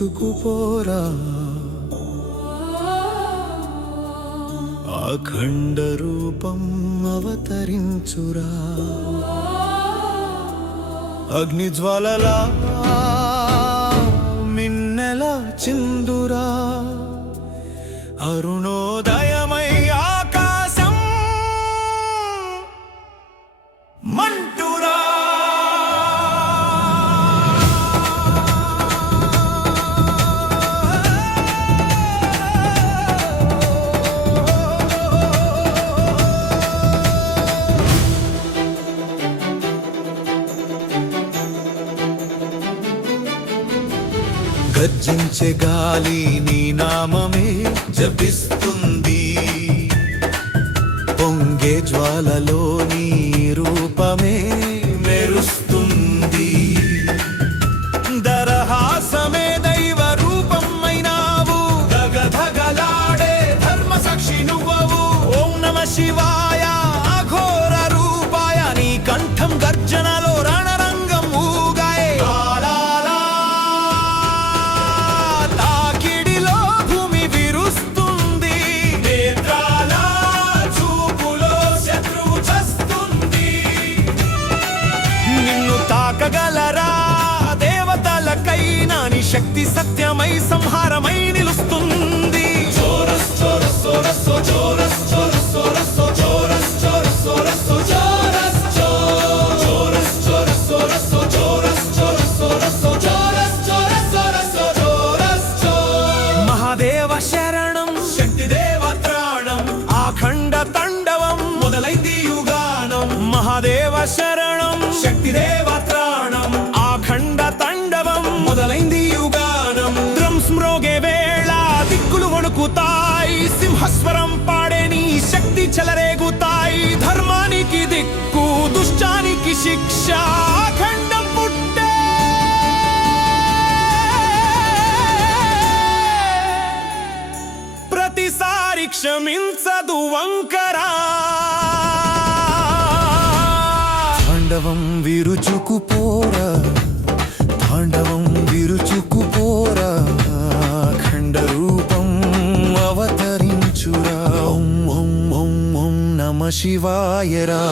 విరుచుకుపోరా అఖండ రూపం అవతరించురా అగ్నిజ్వాలలా మిన్నెల చిందురా అరుణోదయమై ఆకాశం మంటురా గర్జించే గాలి నీ నామమే జపిస్తుంది పొంగే జ్వాలలో నీ రూపమే మెరుస్తుంది దరహాసమే దైవ రూపమైనావు దగదగలాడే ధర్మ సాక్షి నువ్వవు ఓం నమ శివాయ అఘోర రూపాయ నీ కంఠం గర్జనలో రణరంగం ఊగాయే తాకిడిలో భూమి విరుస్తుంది నేత్రాల చూపులో శత్రువు చస్తుంది నిన్ను తాకగలరా దేవతలకైనా నీ శక్తి సత్యమై సంహారమై నిలుస్తుంది చోరస్ చోరస్ చోరస్ చోరస్ చోరస్ చోరస్ చోరస్ చోరస్ చోరస్ చోరస్ చోరస్ చోరస్ చోరస్ చోరస్ చోరస్ చోరస్ చోరస్ చోరస్ చోరస్ మహాదేవ శరణం శక్తి దేవత్రాణం అఖండ తాండవం మొదలైంది యుగానం మహాదేవ శరణం శక్తి దేవత్రాణం అఖండ తాండవం మొదలైంది యుగానం డ్రమ్స్ మ్రోగే వేళ దిక్కులు వణుకుతాయి సింహస్వరం పాడే నీ శక్తి చెలరేగుతాయి ధర్మానికి దిక్కు దుష్టానికి శిక్ష అఖండం పుట్టే ప్రతిసారి క్షమించదు వంకరా తాండవం విరుచుకుపోరా తాండవం విరుచుకుపోరా అఖండ రూపం అవతరించురా ఓం ఓం ఓం ఓం నమ శివాయరా